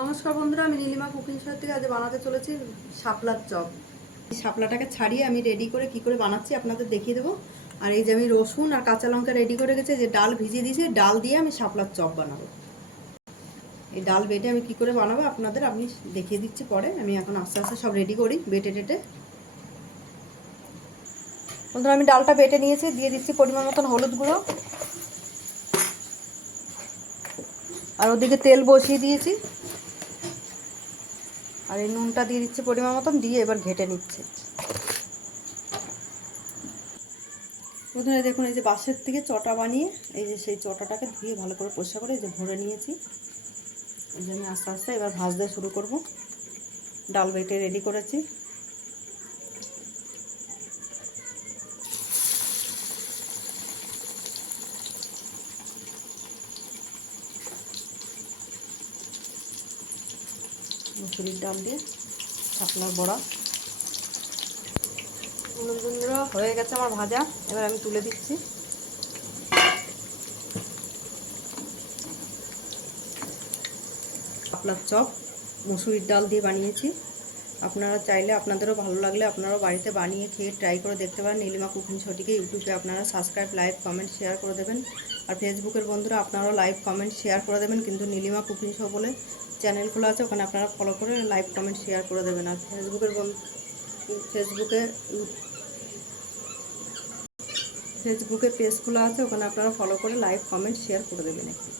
নমস্কার বন্ধুরা, আমি নীলিমা কুকিং শপ থেকে আজ বানাতে চলেছি শাপলার চপ। এই শাপলাটাকে ছাড়িয়ে আমি রেডি করে কি করে বানাচ্ছি আপনাদের দেখিয়ে দেবো। আর এই যে আমি রসুন আর কাঁচা লঙ্কা রেডি করে গেছে যে ডাল ভিজিয়ে দিয়েছি ডাল দিয়ে আমি শাপলার চপ বানাবো। এই ডাল বেটে আমি কি করে বানাবো আপনাদের আপনি দেখিয়ে দিচ্ছি পরে, আমি এখন আস্তে আস্তে সব রেডি করি, বেটে টেটে। বন্ধুরা, আমি ডালটা বেটে নিয়েছি, দিয়ে দিচ্ছি পরিমাণ মতন হলুদ গুঁড়ো। আর ওদিকে তেল বসিয়ে দিয়েছি। আর এই নুনটা দিয়ে দিচ্ছে পরিমাণ মতন, দিয়ে এবার ঘেটে নিচ্ছে। প্রথমে দেখুন এই যে বাঁশের থেকে চটা বানিয়ে, এই যে সেই চটাটাকে ধুয়ে ভালো করে পরিষ্কার করে এই যে ভরে নিয়েছি। এই যে আমি আস্তে আস্তে এবার ভাজতে শুরু করব। ডাল বেটে রেডি করেছি। মুসুরির ডাল দিয়ে আপনার বড়া। বন্ধুরা হয়ে গেছে আমার ভাজা, এবার আমি তুলে দিচ্ছি। আপনার চপ, মুসুরির ডাল দিয়ে বানিয়েছি। আপনারা চাইলে আপনাদেরও ভালো লাগলে আপনারাও বাড়িতে বানিয়ে খেয়ে ট্রাই করে দেখতে পারেন। নীলিমা কুকিং শোটিকে ইউটিউবে আপনারা সাবস্ক্রাইব লাইক কমেন্ট শেয়ার করে দেবেন। আর ফেসবুকের বন্ধুরা আপনারাও লাইক কমেন্ট শেয়ার করে দেবেন। কিন্তু নীলিমা কুকিং শো বলে চ্যানেল খোলা আছে, ওখানে আপনারা ফলো করে লাইক কমেন্ট শেয়ার করে দেবেন। আর ফেসবুকের ফেসবুকে ফেসবুকে পেজ খোলা আছে, ওখানে আপনারা ফলো করে লাইক কমেন্ট শেয়ার করে দেবেন একটু।